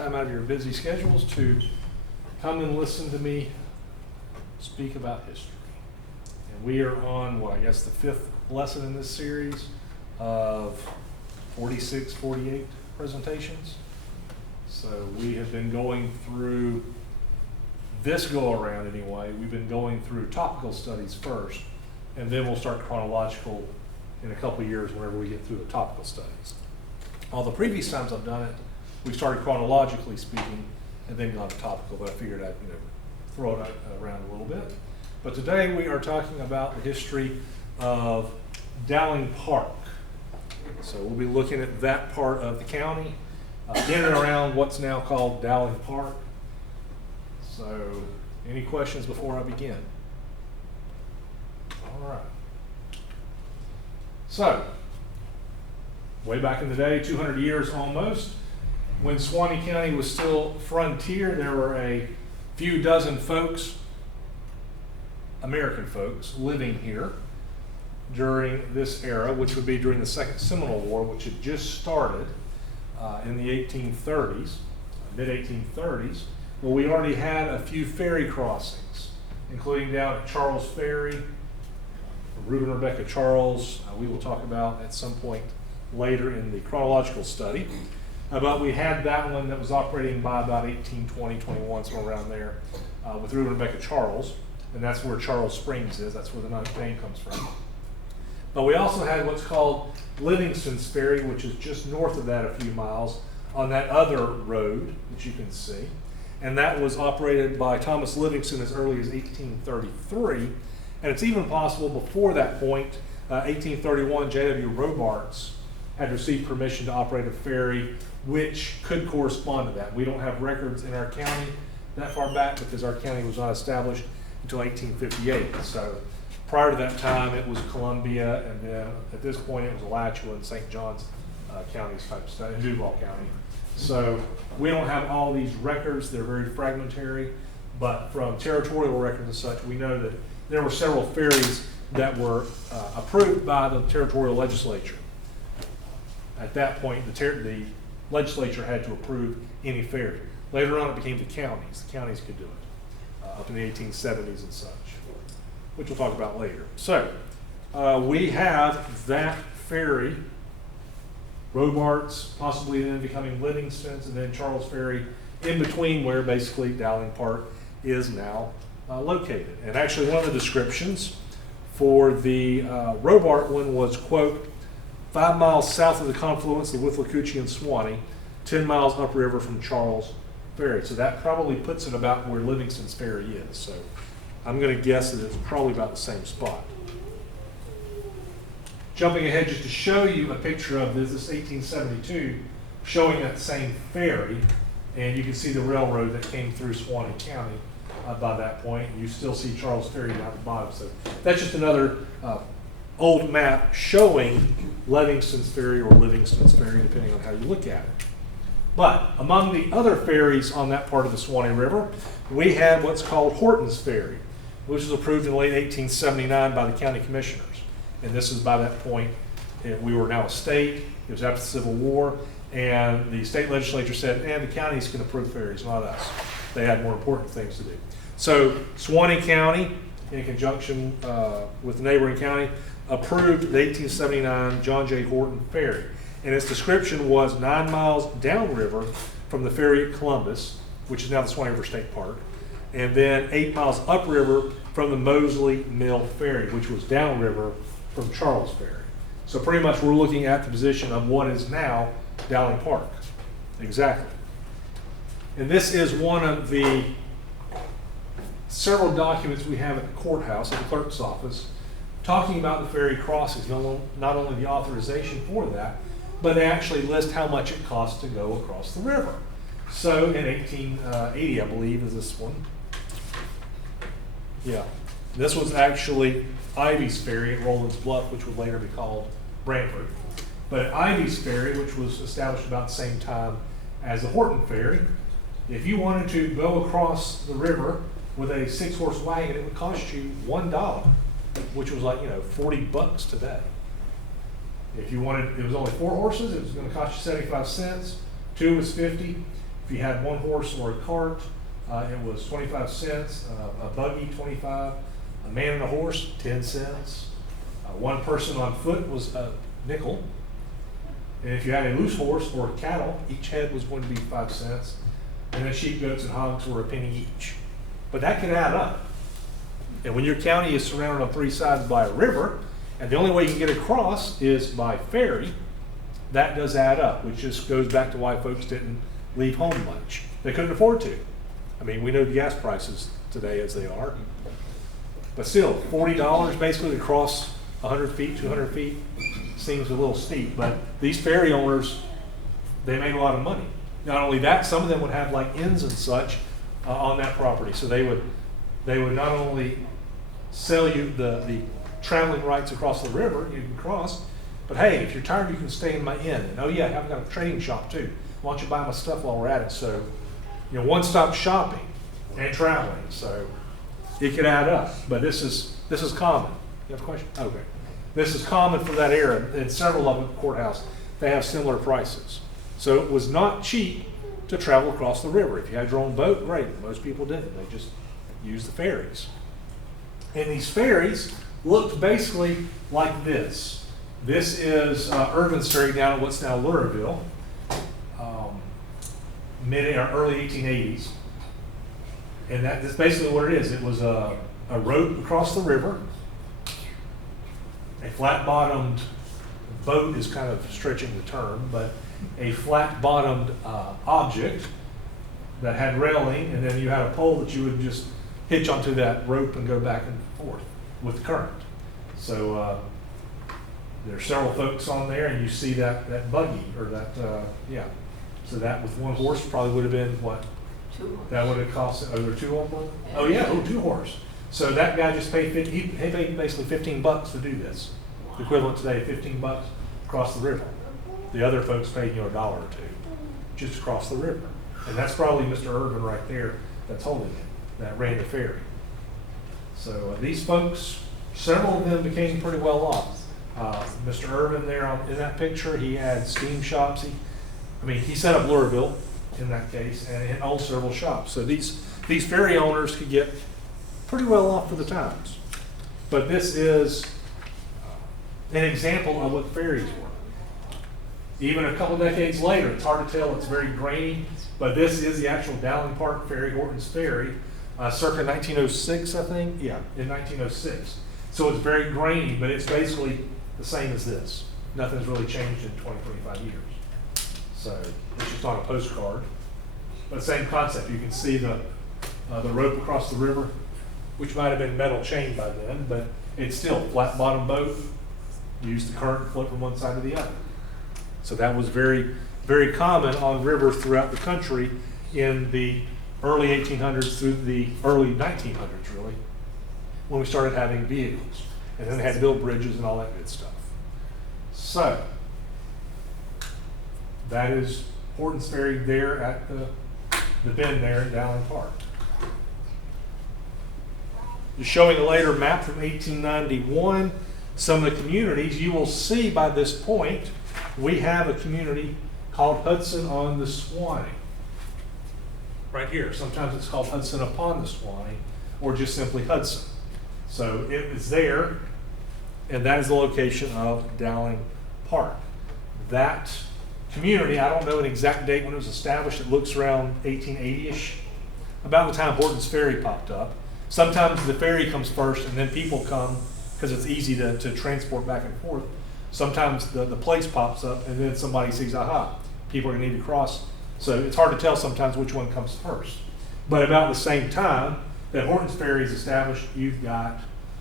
time out of your busy schedules to come and listen to me speak about history. And we are on, I guess the 5th lesson in this series of 46, 48 presentations. So we have been going through, this go around anyway, we've been going through topical studies first, and then we'll start chronological in a couple of years whenever we get through the topical studies. All the previous times I've done it, we started chronologically speaking and then gone to topical, but I figured I'd throw it around a little bit. But today we are talking about the history of Dowling Park. So we'll be looking at that part of the county, in and around what's now called Dowling Park. So any questions before I begin? All right. So, way back in the day, 200 years almost, when Suwannee County was still frontier, there were a few dozen folks, American folks, living here during this era, which would be during the Second Seminole War, which had just started in the 1830s, mid-1830s. Well, we already had a few ferry crossings, including down at Charles Ferry, Reuben and Rebecca Charles, we will talk about at some point later in the chronological study. But we had that one that was operating by about 1820, 21, somewhere around there, with Reuben and Rebecca Charles, and that's where Charles Springs is. That's where the name comes from. But we also had what's called Livingston's Ferry, which is just north of that a few miles, on that other road that you can see. And that was operated by Thomas Livingston as early as 1833. And it's even possible before that point, 1831, J.W. Robarts had received permission to operate a ferry which could correspond to that. We don't have records in our county that far back because our county was not established until 1858. So prior to that time, it was Columbia, and then at this point, it was Alachua and St. Johns counties type stuff, and Duval County. So we don't have all these records. They're very fragmentary, but from territorial records and such, we know that there were several ferries that were approved by the territorial legislature. At that point, the legislature had to approve any ferry. Later on, it became the counties. The counties could do it up in the 1870s and such, which we'll talk about later. So we have that ferry, Robarts, possibly then becoming Livingston's, and then Charles Ferry in between where basically Dowling Park is now located. And actually one of the descriptions for the Robart one was, quote, 5 miles south of the confluence of the Withlacoochee and Suwannee, 10 miles upriver from Charles Ferry. So that probably puts it about where Livingston's Ferry is. So I'm going to guess that it's probably about the same spot. Jumping ahead just to show you a picture of this 1872 showing that same ferry, and you can see the railroad that came through Suwannee County by that point. You still see Charles Ferry down at the bottom. So that's just another old map showing Livingston's Ferry or Livingston's Ferry, depending on how you look at it. But among the other ferries on that part of the Suwannee River, we had what's called Horton's Ferry, which was approved in late 1879 by the county commissioners. And this is by that point, we were now a state. It was after the Civil War, and the state legislature said, and the counties can approve ferries, not us. They had more important things to do. So Suwannee County, in conjunction with the neighboring county, approved the 1879 John J. Horton Ferry. And its description was 9 miles downriver from the ferry at Columbus, which is now the Suwannee River State Park, and then 8 miles upriver from the Mosley Mill Ferry, which was downriver from Charles Ferry. So pretty much we're looking at the position of what is now Dowling Park. Exactly. And this is one of the several documents we have at the courthouse, at the clerk's office, talking about the ferry crossings, not only the authorization for that, but they actually list how much it costs to go across the river. So in 1880, I believe, is this one. Yeah, this was actually Ivy's Ferry at Roland's Bluff, which would later be called Brantford. But at Ivy's Ferry, which was established about the same time as the Horton Ferry, if you wanted to go across the river with a 6-horse wagon, it would cost you $1, which was like, $40 today. If you wanted, it was only 4 horses, it was going to cost you 75 cents. 2 was 50. If you had one horse or a cart, it was 25 cents, a buggy 25, a man and a horse 10 cents, one person on foot was a nickel, and if you had a loose horse or cattle, each head was going to be 5 cents, and then sheep, goats, and hogs were a penny each. But that can add up. And when your county is surrounded on three sides by a river, and the only way you can get across is by ferry, that does add up, which just goes back to why folks didn't leave home much. They couldn't afford to. I mean, we know the gas prices today as they are. But still, $40 basically to cross 100 feet, 200 feet seems a little steep. But these ferry owners, they made a lot of money. Not only that, some of them would have like inns and such on that property. So they would not only sell you the traveling rights across the river, you can cross, but hey, if you're tired, you can stay in my inn. And oh yeah, I've got a trading shop too. Why don't you buy my stuff while we're at it? So, one-stop shopping and traveling. So it could add up. But this is common. You have a question? Okay. This is common for that era. In several of them at the courthouse, they have similar prices. So it was not cheap to travel across the river. If you had your own boat, great. Most people didn't. They just used the ferries. And these ferries looked basically like this. This is Irvin's Ferry down at what's now Louisville, mid or early 1880s. And that's basically what it is. It was a rope across the river. A flat-bottomed boat is kind of stretching the term, but a flat-bottomed object that had railing, and then you had a pole that you would just hitch onto that rope and go back and forth with the current. So there's several folks on there, and you see that buggy, or that, So that with one horse probably would have been what? 2 horse. That would have cost, there 2 on board? Oh yeah, 2 horse. So that guy just paid, he paid basically $15 to do this. The equivalent today, $15 across the river. The other folks paid, $1 or 2 just across the river. And that's probably Mr. Irvin right there that's holding it, that ran the ferry. So these folks, several of them became pretty well off. Mr. Irvin there in that picture, he had steam shops. He set up Louisville in that case, and owned several shops. So these ferry owners could get pretty well off for the times. But this is an example of what ferries were. Even a couple decades later, it's hard to tell, it's very grainy, but this is the actual Dowling Park Ferry, Horton's Ferry, circa 1906, I think. Yeah, in 1906. So it's very grainy, but it's basically the same as this. Nothing's really changed in 20, 25 years. So it's just on a postcard. But same concept. You can see the rope across the river, which might have been metal chain by then, but it's still flat bottom boat. Use the current and flip from one side to the other. So that was very, very common on rivers throughout the country in the early 1800s through the early 1900s, really, when we started having vehicles. And then they had to build bridges and all that good stuff. So that is Horton's Ferry there at the bend there in Dowling Park. Just showing a later map from 1891, some of the communities. You will see by this point, we have a community called Hudson on the Suwannee. Right here. Sometimes it's called Hudson upon the Suwannee, or just simply Hudson. So it is there, and that is the location of Dowling Park. That community, I don't know an exact date when it was established. It looks around 1880-ish, about the time Horton's Ferry popped up. Sometimes the ferry comes first and then people come because it's easy to transport back and forth. Sometimes the place pops up and then somebody sees, aha, people are going to need to cross. So it's hard to tell sometimes which one comes first. But about the same time that Horton's Ferry is established, you've got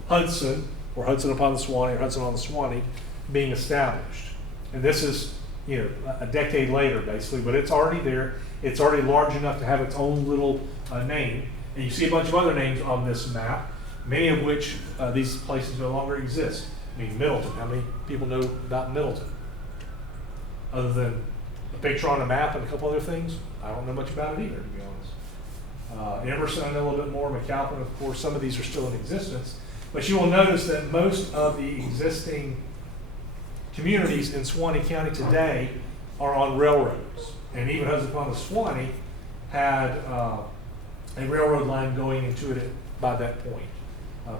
Hudson, or Hudson upon the Suwannee, or Hudson on the Suwannee, being established. And this is, a decade later, basically, but it's already there. It's already large enough to have its own little name. And you see a bunch of other names on this map, many of which these places no longer exist. Middleton, how many people know about Middleton? Other than a picture on a map and a couple other things, I don't know much about it either, to be honest. Emerson, I know a little bit more. McAlpin, of course, some of these are still in existence. But you will notice that most of the existing communities in Suwannee County today are on railroads. And even Hudson upon the Suwannee had a railroad line going into it by that point,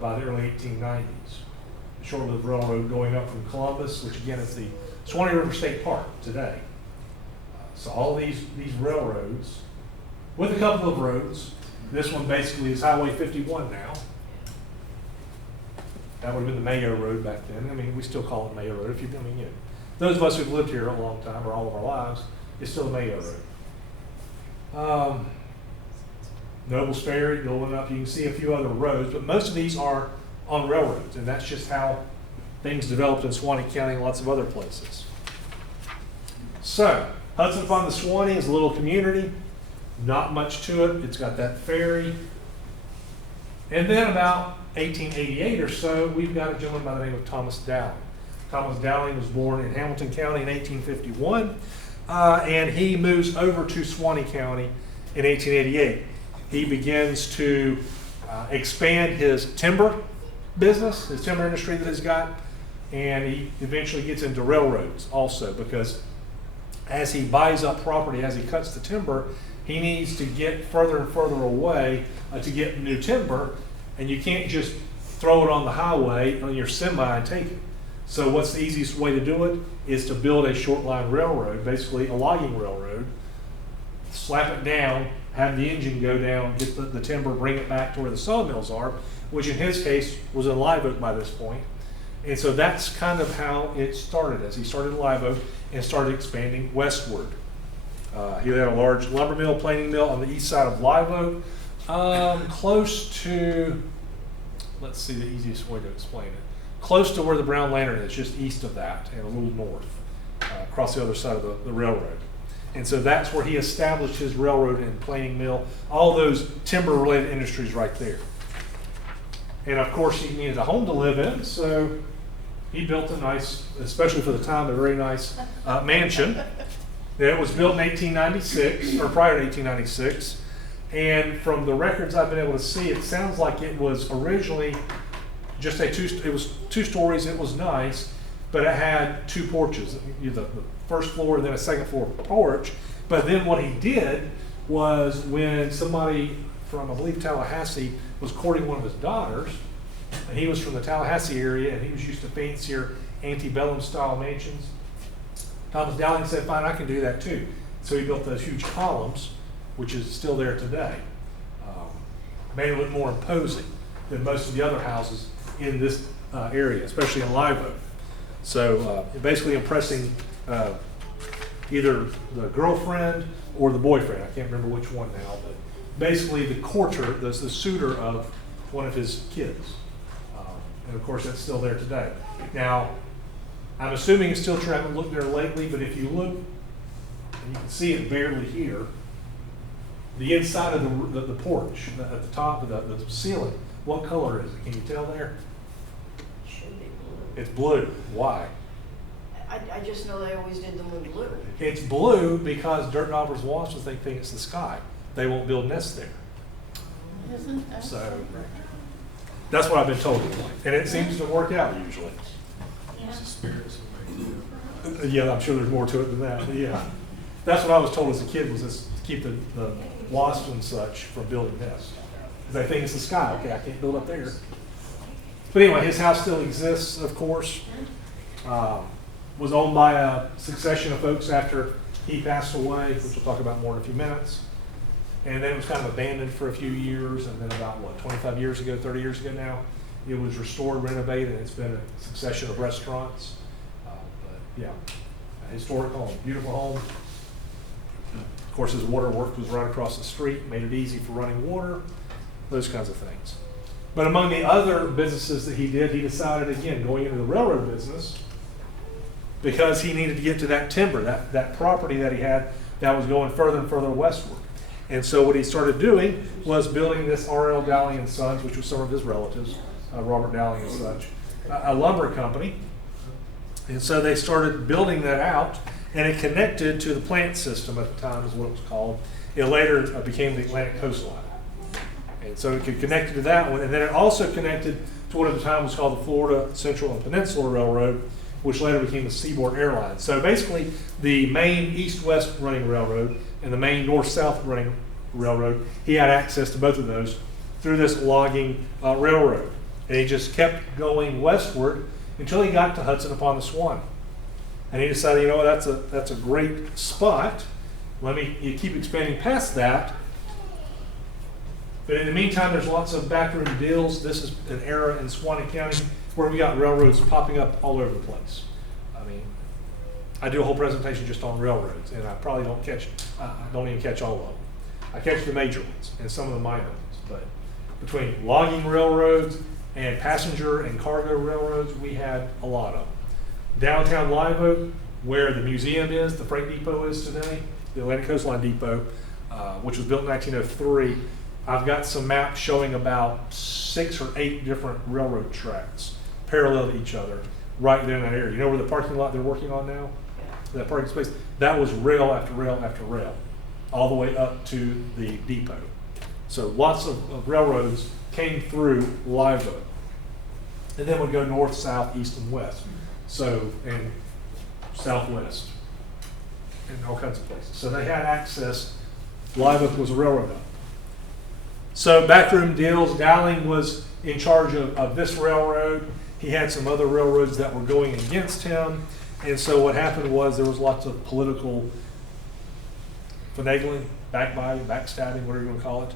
by the early 1890s. A short-lived railroad going up from Columbus, which again is the Suwannee River State Park today. So all these railroads, with a couple of roads. This one basically is Highway 51 now. That would have been the Mayo Road back then. I mean, we still call it Mayo Road. Those of us who've lived here a long time, or all of our lives, it's still the Mayo Road. Noble's Ferry going up. You can see a few other roads, but most of these are on railroads, and that's just how things developed in Suwannee County and lots of other places. So, Hudson upon the Suwannee is a little community. Not much to it. It's got that ferry. And then about 1888 or so, we've got a gentleman by the name of Thomas Dowling. Thomas Dowling was born in Hamilton County in 1851, and he moves over to Suwannee County in 1888. He begins to expand his timber business, his timber industry that he's got, and he eventually gets into railroads also, because as he buys up property, as he cuts the timber, he needs to get further and further away to get new timber, and you can't just throw it on the highway on your semi and take it. So what's the easiest way to do it is to build a short line railroad, basically a logging railroad, slap it down, have the engine go down, get the timber, bring it back to where the sawmills are, which in his case was in Live Oak by this point. And so that's kind of how it started, as he started in Live Oak and started expanding westward. He had a large lumber mill, planing mill on the east side of Live Oak, close to, let's see the easiest way to explain it, close to where the Brown Lantern is, just east of that and a little north, across the other side of the railroad. And so that's where he established his railroad and planing mill, all those timber related industries right there. And of course he needed a home to live in, so he built a nice, especially for the time, a very nice mansion. It was built in 1896, or prior to 1896, and from the records I've been able to see, it sounds like it was originally just it was 2 stories, it was nice, but it had 2 porches, the first floor and then a second floor porch. But then what he did was, when somebody from, I believe, Tallahassee was courting one of his daughters, and he was from the Tallahassee area, and he was used to fancier antebellum style mansions, Thomas Dowling said, fine, I can do that too. So he built those huge columns, which is still there today. Made it look more imposing than most of the other houses in this area, especially in Live Oak. So basically impressing either the girlfriend or the boyfriend. I can't remember which one now, but basically the courter, the suitor of one of his kids. And of course that's still there today. Now, I'm assuming it's still true. I haven't looked there lately, but if you look, and you can see it barely here, the inside of the porch, at the top of the ceiling, what color is it? Can you tell there? Should be blue. It's blue. Why? I just know they always did them in blue. It's blue because dirt daubers and wasps think it's the sky. They won't build nests there. Isn't that So that's what I've been told. And it seems to work out usually. Yeah, I'm sure there's more to it than that, but yeah. That's what I was told as a kid, was this, to keep the wasps and such from building nests. Because they think it's the sky. Okay, I can't build up there. But anyway, his house still exists, of course. Was owned by a succession of folks after he passed away, which we'll talk about more in a few minutes. And then it was kind of abandoned for a few years, and then about, 25 years ago, 30 years ago now, it was restored, renovated, and it's been a succession of restaurants. But yeah, a historic home, beautiful home. Of course, his water work was right across the street, made it easy for running water, those kinds of things. But among the other businesses that he did, he decided, again, going into the railroad business, because he needed to get to that timber, that property that he had that was going further and further westward. And so what he started doing was building this R.L. Dowling and Sons, which was some of his relatives, Robert Dowling and such, a lumber company. And so they started building that out, and it connected to the plant system at the time, is what it was called. It later became the Atlantic Coastline. And so it could connect to that one, and then it also connected to what at the time was called the Florida Central and Peninsula Railroad, which later became the Seaboard Airlines. So basically, the main east-west running railroad and the main north-south running Railroad. He had access to both of those through this logging railroad. And he just kept going westward until he got to Hudson upon the Swanee. And he decided, you know what, that's a great spot. You keep expanding past that. But in the meantime, there's lots of backroom deals. This is an era in Suwannee County where we got railroads popping up all over the place. I mean, I do a whole presentation just on railroads, and I probably don't even catch all of them. I catch the major ones and some of the minor ones. But between logging railroads and passenger and cargo railroads, we had a lot of them. Downtown Live Oak, where the museum is, the freight depot is today, the Atlantic Coastline Depot, which was built in 1903. I've got some maps showing about 6 or 8 different railroad tracks parallel to each other right there in that area. You know where the parking lot they're working on now? That parking space? That was rail after rail after rail, all the way up to the depot. So lots of railroads came through Live Oak. And then would go north, south, east, and west. So, and southwest, and all kinds of places. So they had access. Live Oak was a railroad hub. So backroom deals, Dowling was in charge of this railroad. He had some other railroads that were going against him. And so what happened was there was lots of political finagling, backbiting, backstabbing, whatever you want to call it.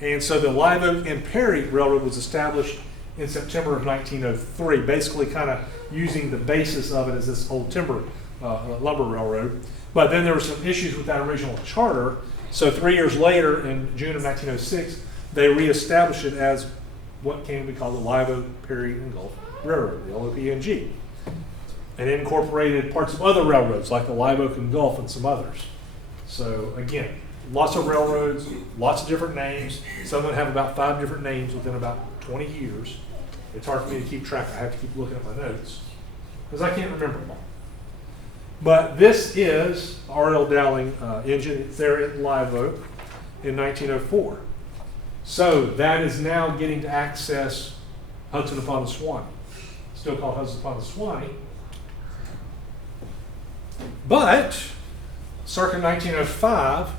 And so the Live Oak and Perry Railroad was established in September of 1903, basically kind of using the basis of it as this old timber lumber railroad. But then there were some issues with that original charter. So 3 years later, in June of 1906, they reestablished it as what came to be called the Live Oak, Perry, and Gulf Railroad, the LOPNG. And it incorporated parts of other railroads like the Live Oak and Gulf and some others. So again, lots of railroads, lots of different names. Some of them have about 5 different names within about 20 years. It's hard for me to keep track. I have to keep looking at my notes because I can't remember them all. But this is R.L. Dowling engine. It's there at Live Oak in 1904. So that is now getting to access Hudson upon the Swanee. Still called Hudson upon the Swanee. But circa 1905,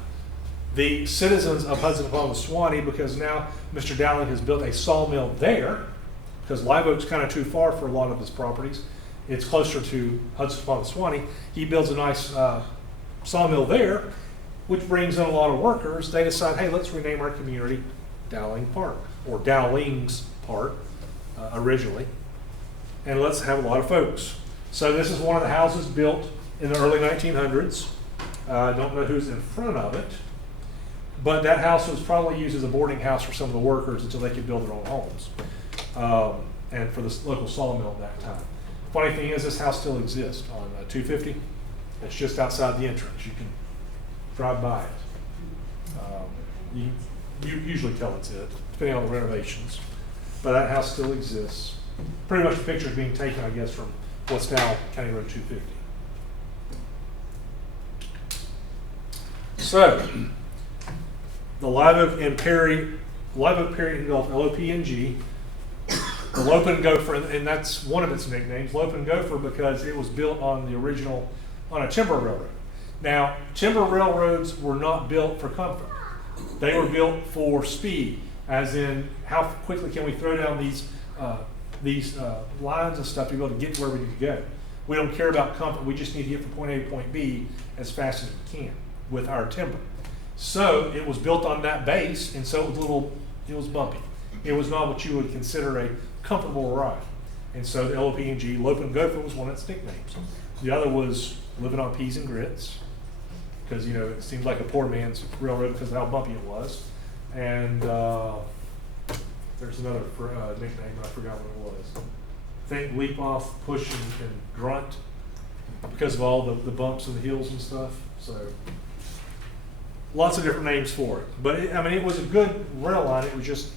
the citizens of Hudson upon the Swanee, because now Mr. Dowling has built a sawmill there, because Live Oak's kind of too far for a lot of his properties. It's closer to Hudson upon the Swanee. He builds a nice sawmill there, which brings in a lot of workers. They decide, hey, let's rename our community Dowling Park, or Dowlings Park originally, and let's have a lot of folks. So this is one of the houses built in the early 1900s. I don't know who's in front of it, but that house was probably used as a boarding house for some of the workers until they could build their own homes, and for the local sawmill at that time. Funny thing is, this house still exists on 250. It's just outside the entrance. You can drive by it. You usually tell it's it, depending on the renovations. But that house still exists. Pretty much the picture is being taken, I guess, from what's now County Road 250. So, the Live Oak and Perry and Gulf, LOPNG, the Lope and Gopher, and that's one of its nicknames, Lope and Gopher, because it was built on a timber railroad. Now, timber railroads were not built for comfort. They were built for speed, as in how quickly can we throw down these lines and stuff to be able to get to where we need to go. We don't care about comfort. We just need to get from point A to point B as fast as we can with our timber. So it was built on that base, and so it was bumpy. It was not what you would consider a comfortable ride. And so the LOPNG, Lope and Gopher, was one of its nicknames. The other was living on peas and grits, because it seemed like a poor man's railroad because of how bumpy it was. And there's another nickname, I forgot what it was. I think leap off, push, and grunt, because of all the bumps and the hills and stuff. So lots of different names for it. But it was a good rail line. It was just,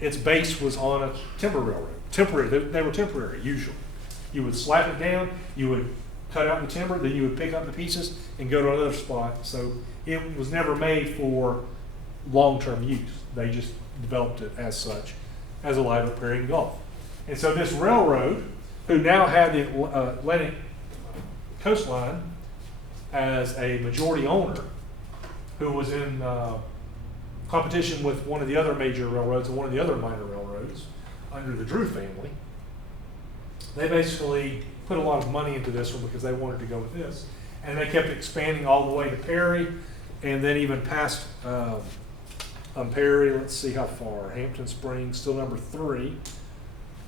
its base was on a timber railroad. Temporary, they were temporary usually. You would slap it down, you would cut out the timber, then you would pick up the pieces and go to another spot. So it was never made for long-term use. They just developed it as such, as a Live Oak, Perry, and Gulf. And so this railroad, who now had the Atlantic Coastline as a majority owner, who was in competition with one of the other major railroads and one of the other minor railroads under the Drew family. They basically put a lot of money into this one because they wanted to go with this. And they kept expanding all the way to Perry and then even past Perry. Let's see how far. Hampton Springs, still number 3.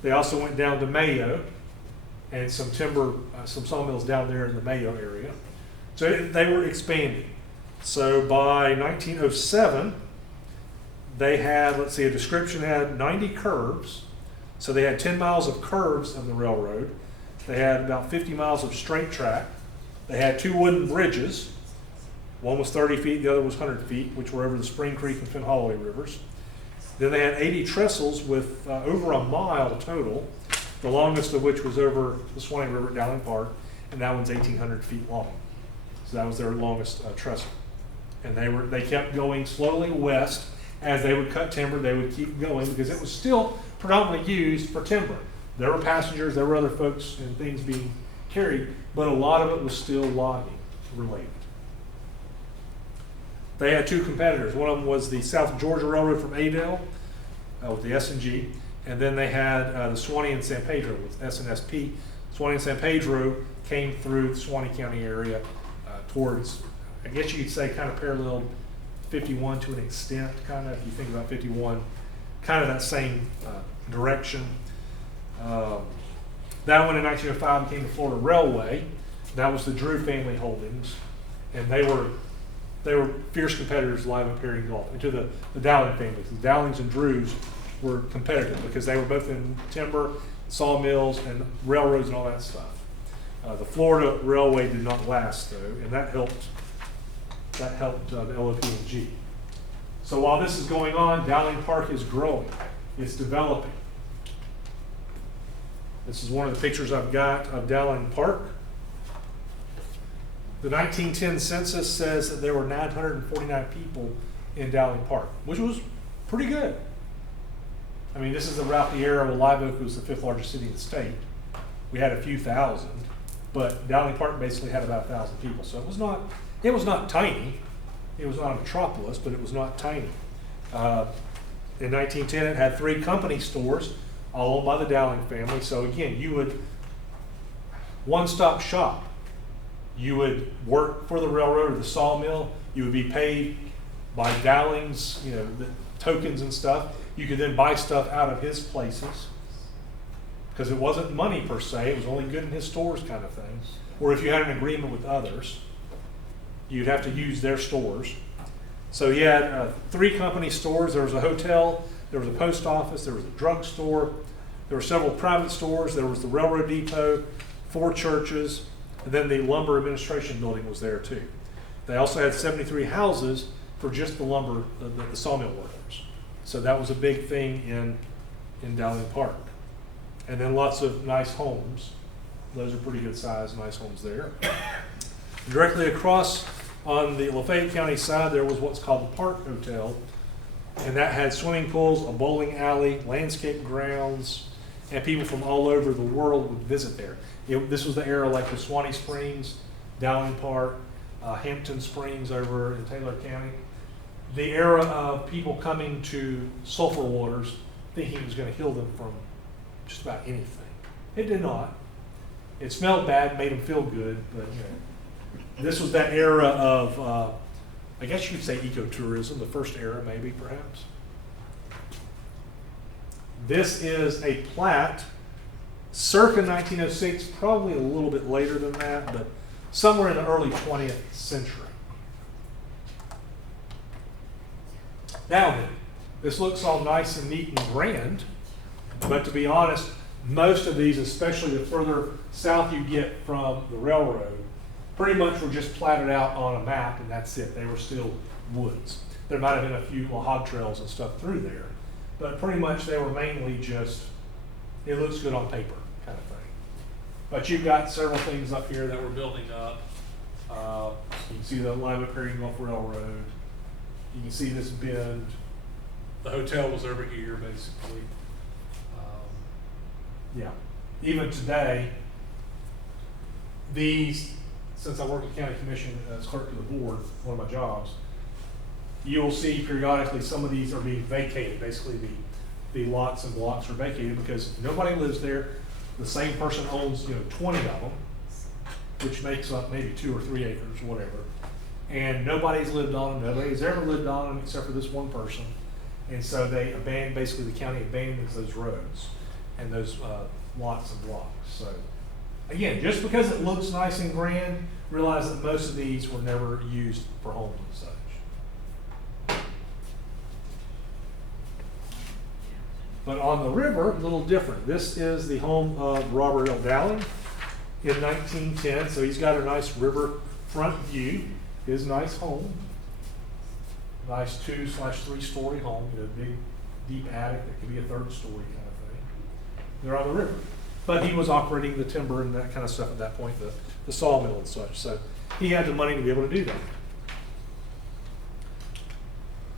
They also went down to Mayo and some timber, some sawmills down there in the Mayo area. So they were expanding. So by 1907, they had, let's see, a description had 90 curves. So they had 10 miles of curves on the railroad. They had about 50 miles of straight track. They had 2 wooden bridges. One was 30 feet, the other was 100 feet, which were over the Spring Creek and Finn Holloway rivers. Then they had 80 trestles with over a mile total, the longest of which was over the Suwannee River at Dowling Park, and that one's 1,800 feet long. So that was their longest trestle. And they kept going slowly west. As they would cut timber, they would keep going because it was still predominantly used for timber. There were passengers, there were other folks and things being carried, but a lot of it was still logging related. They had 2 competitors. One of them was the South Georgia Railroad from Adel with the S&G, and then they had the Suwannee and San Pedro with S&SP. Suwannee and San Pedro came through the Suwannee County area towards, I guess you could say, kind of paralleled 51 to an extent, kind of, if you think about 51, kind of that same direction. That one in 1905 became the Florida Railway. That was the Drew family holdings, and they were fierce competitors live in Perry and Gulf. And to the Dowling families, the Dowlings and Drews were competitive because they were both in timber, sawmills, and railroads and all that stuff. The Florida Railway did not last though, and that helped the LOP&G. So while this is going on, Dowling Park is growing. It's developing. This is one of the pictures I've got of Dowling Park. The 1910 census says that there were 949 people in Dowling Park, which was pretty good. I mean, this is throughout the era when Live Oak was the 5th largest city in the state. We had a few thousand, but Dowling Park basically had about 1,000 people. So it was not tiny. It was not a metropolis, but it was not tiny. In 1910, it had 3 company stores, all owned by the Dowling family. So again, you would one-stop shop. You would work for the railroad or the sawmill. You would be paid by Dowling's, the tokens and stuff. You could then buy stuff out of his places because it wasn't money per se. It was only good in his stores kind of thing. Or if you had an agreement with others, you'd have to use their stores. So he had 3 company stores. There was a hotel, there was a post office, there was a drugstore, there were several private stores, there was the railroad depot, 4 churches, and then the lumber administration building was there too. They also had 73 houses for just the lumber, the sawmill workers. So that was a big thing in Dowling Park. And then lots of nice homes. Those are pretty good size, nice homes there. Directly across on the Lafayette County side, there was what's called the Park Hotel. And that had swimming pools, a bowling alley, landscape grounds, and people from all over the world would visit there. This was the era like the Suwannee Springs, Dowling Park, Hampton Springs over in Taylor County. The era of people coming to sulfur waters thinking it was going to heal them from just about anything. It did not. It smelled bad, made them feel good, but this was that era of, I guess you could say ecotourism, the first era maybe perhaps. This is a plat circa 1906, probably a little bit later than that, but somewhere in the early 20th century. Now then, this looks all nice and neat and grand, but to be honest, most of these, especially the further south you get from the railroad, pretty much were just platted out on a map and that's it. They were still woods. There might have been a few hog trails and stuff through there, but pretty much they were mainly just, it looks good on paper kind of thing. But you've got several things up here that we're building up. You can see the Live Oak Perry and Gulf Railroad. You can see this bend. The hotel was over here basically. Yeah, even today, these, since I work at the county commission as clerk of the board, one of my jobs, you'll see periodically some of these are being vacated. Basically, the lots and blocks are vacated because nobody lives there. The same person owns, 20 of them, which makes up maybe 2 or 3 acres, whatever. And nobody's lived on them. Nobody's ever lived on them except for this one person. And so they basically the county abandons those roads and those lots and blocks. So again, just because it looks nice and grand, realize that most of these were never used for homes and such. But on the river, a little different. This is the home of Robert L. Dowling in 1910. So he's got a nice river front view. His nice home. Nice 2/3 story home, big deep attic that could be a 3rd story kind of thing. They're on the river. But he was operating the timber and that kind of stuff at that point, the sawmill and such. So he had the money to be able to do that.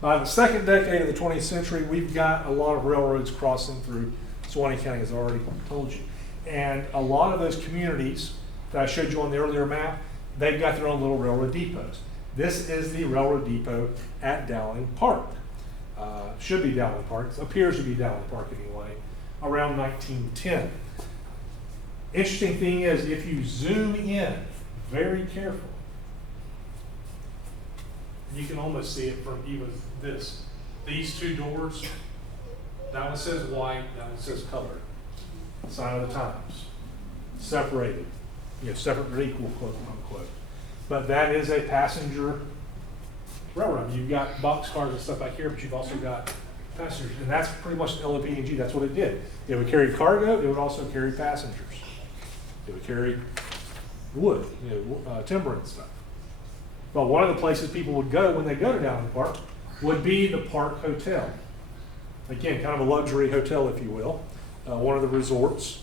By the 2nd decade of the 20th century, we've got a lot of railroads crossing through Suwannee County, as I already told you. And a lot of those communities that I showed you on the earlier map, they've got their own little railroad depots. This is the railroad depot at Dowling Park. Should be Dowling Park. It appears to be Dowling Park anyway, around 1910. Interesting thing is, if you zoom in very carefully, you can almost see it from even this. These 2 doors, that one says white, that one says colored. Sign of the times. Separated. Separate but equal, quote unquote. But that is a passenger railroad. You've got boxcars and stuff back here, but you've also got passengers. And that's pretty much the LOP&G. That's what it did. It would carry cargo. It would also carry passengers. It would carry wood, timber and stuff. But one of the places people would go when they go to Dowling Park would be the Park Hotel. Again, kind of a luxury hotel, if you will. One of the resorts.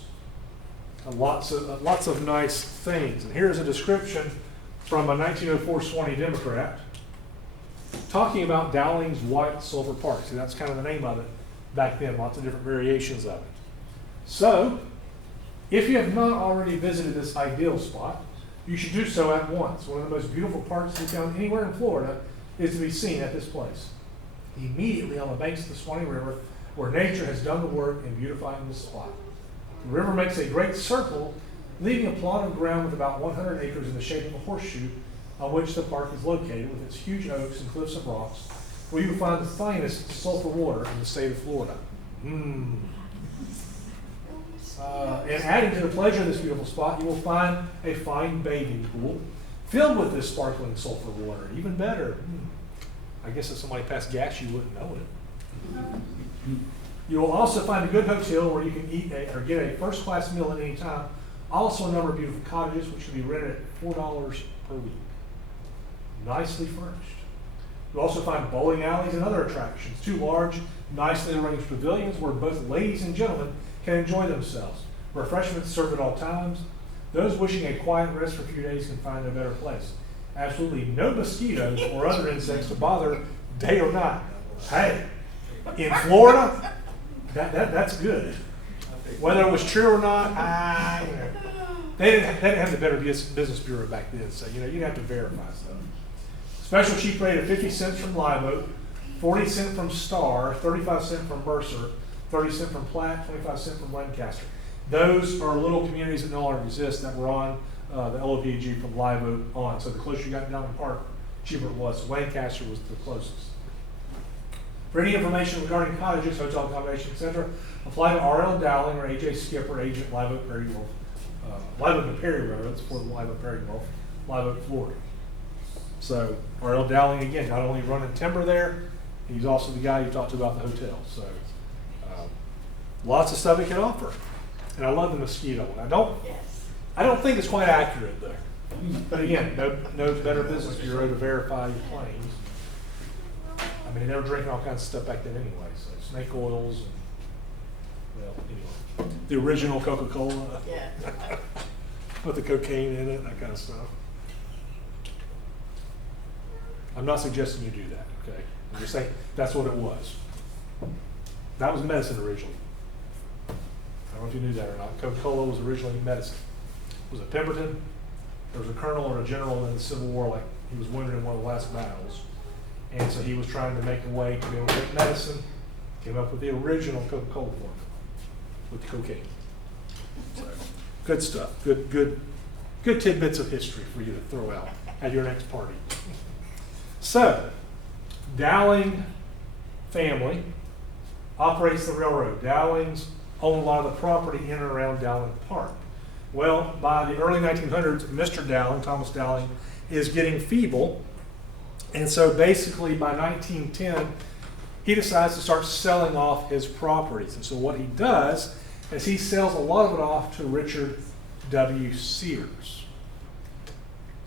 Lots of nice things. And here's a description from a 1904 Suwannee Democrat talking about Dowling's White Silver Park. See, that's kind of the name of it back then, lots of different variations of it. So, if you have not already visited this ideal spot, you should do so at once. One of the most beautiful parks to be found anywhere in Florida is to be seen at this place. Immediately on the banks of the Suwannee River, where nature has done the work in beautifying this spot. The river makes a great circle, leaving a plot of ground with about 100 acres in the shape of a horseshoe on which the park is located, with its huge oaks and cliffs of rocks, where you will find the finest sulfur water in the state of Florida. And adding to the pleasure of this beautiful spot, you will find a fine bathing pool filled with this sparkling sulfur water. Even better. I guess if somebody passed gas, you wouldn't know it. You will also find a good hotel where you can eat or get a first-class meal at any time. Also a number of beautiful cottages, which can be rented at $4 per week. Nicely furnished. You'll also find bowling alleys and other attractions. 2 large, nicely arranged pavilions where both ladies and gentlemen can enjoy themselves. Refreshments served at all times. Those wishing a quiet rest for a few days can find no better place. Absolutely no mosquitoes or other insects to bother day or night. Hey, in Florida, that's good. Whether it was true or not, they didn't have the Better Business Bureau back then, so you'd have to verify stuff. Special cheap rate of 50 cents from Live Oak, 40 cents from Star, 35 cents from Mercer, 30 cents from Platte, 25 cents from Lancaster. Those are little communities that no longer exist that were on the LOP&G from Live Oak on. So the closer you got to Dowling Park, cheaper it was. So Lancaster was the closest. For any information regarding cottages, hotel accommodation, etc., apply to R.L. Dowling or A.J. Skipper, agent Live Oak Prairie Wolf. Live Oak and Perry Railroads for the Live Oak Prairie Wolf, Live Oak, Florida. So R.L. Dowling, again, not only running timber there, he's also the guy you talked to about the hotel. So lots of stuff he can offer. And I love the mosquito one. I don't think it's quite accurate though. But again, no Better Business Bureau to verify your claims. I mean, they were drinking all kinds of stuff back then anyway. So snake oils and, well, anyway, the original Coca-Cola. Yeah. Put the cocaine in it, that kind of stuff. I'm not suggesting you do that, okay? I'm just saying that's what it was. That was medicine originally. I don't know if you knew that or not. Coca-Cola was originally medicine. It was a Pemberton. There was a colonel or a general in the Civil War, like he was wounded in one of the last battles. And so he was trying to make a way to be able to make medicine, came up with the original Coca-Cola formula with the cocaine. So, good stuff. Good tidbits of history for you to throw out at your next party. So, Dowling family operates the railroad. Dowlings own a lot of the property in and around Dowling Park. Well, by the early 1900s, Mr. Dowling, Thomas Dowling, is getting feeble. And so basically by 1910, he decides to start selling off his properties. And so what he does is he sells a lot of it off to Richard W. Sears.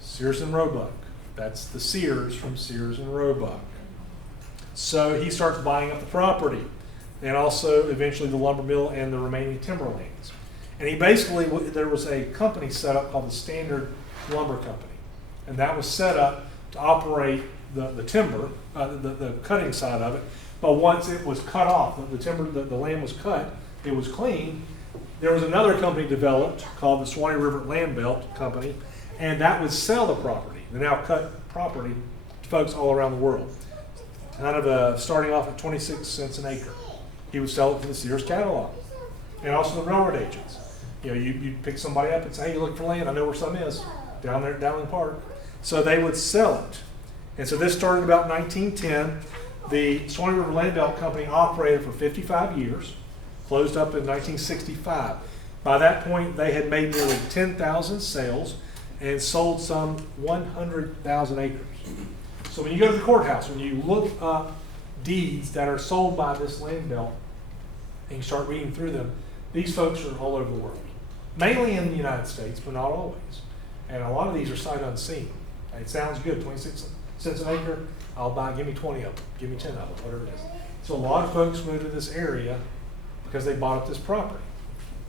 Sears and Roebuck. That's the Sears from Sears and Roebuck. So he starts buying up the property and also eventually the lumber mill and the remaining timberlands. And he basically, there was a company set up called the Standard Lumber Company. And that was set up to operate the timber, the cutting side of it. But once it was cut off, the timber, the land was cut, it was clean, there was another company developed called the Suwannee River Land Belt Company, and that would sell the property, the now cut property, to folks all around the world. Kind of starting off at 26 cents an acre. He would sell it to the Sears catalog, and also the railroad agents. You know, you'd pick somebody up and say, hey, you looking for land? I know where some is, down there at Dowling Park. So they would sell it. And so this started about 1910. The Suwannee River Land Belt Company operated for 55 years, closed up in 1965. By that point, they had made nearly 10,000 sales and sold some 100,000 acres. So when you go to the courthouse, when you look up deeds that are sold by this land belt and you start reading through them, these folks are all over the world. Mainly in the United States, but not always. And a lot of these are sight unseen. It sounds good, 26 cents an acre, I'll buy, give me 20 of them, give me 10 of them, whatever it is. So a lot of folks moved to this area because they bought up this property.